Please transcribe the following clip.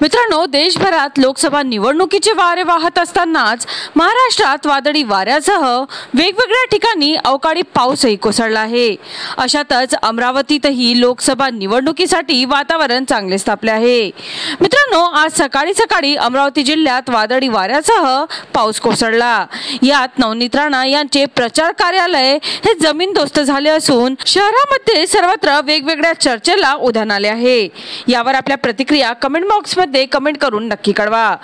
मित्रांनो, देशभरात लोकसभा निवडणुकीचे वारे वाहत असतानाच महाराष्ट्रात वादळी वाऱ्यासह वेगवेगळ्या ठिकाणी अवकाळी पाऊसही कोसळला आहे। अशातच अमरावतीतही लोकसभा निवडणुकीसाठी वातावरण चांगले तापले आहे। मित्रांनो, आज सकाळी अमरावती जिल्ह्यात वादळी वाऱ्यासह पाऊस कोसळला। यात नवनीत राणा यांचे प्रचार कार्यालय हे जमीनदोस्त झाले असून शहरामध्ये सर्वत्र वेगवेगळ्या चर्चेला उधाण आले आहे। यावर आपल्या प्रतिक्रिया कमेंट बॉक्स मध्ये कमेंट करून नक्की कळवा।